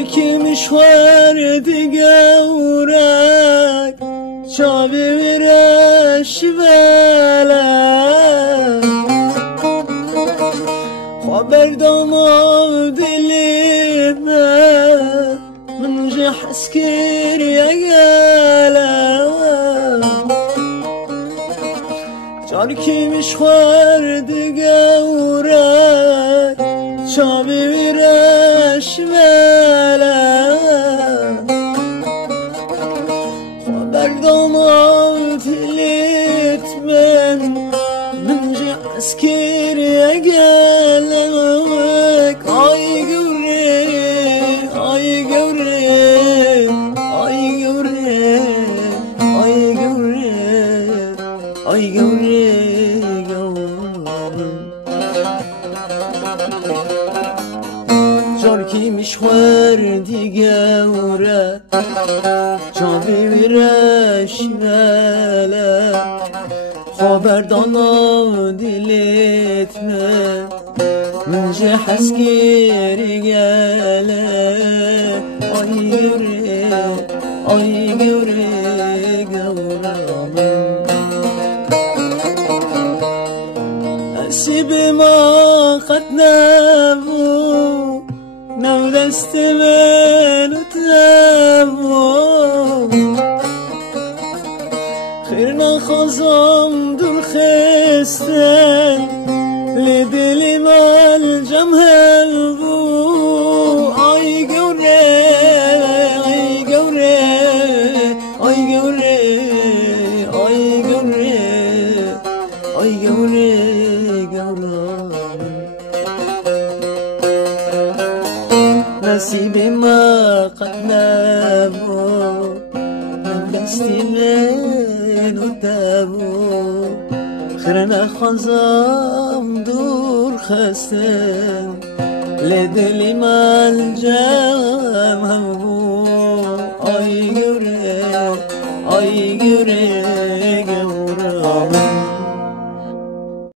جاركيمش وردي قورك شابي ورش بالك خبر دماغ دلي من جح اسكر يا قلق جاركيمش وردي قورك شابي ورش بالك خبر دماغ دليت من جح اسكر يا قلق اي قوري اي قوري اي قوري اي قوري اي قوري جاركيمش وردي قورك شابي ورش بالك خبر دماغ دليت من جح اسكر قلق اي قوري اي قوري اسيب ما قد نابو نو دست من وتنابو خيرنا خزام دور خستن لدلي مال جمهل بو اي قوري اي قوري اي قوري اي قوري اي قوري نصيبي ما قد نابو نبستي من وتابو خيرنا خزام دور خستن لدلي مال جام همبو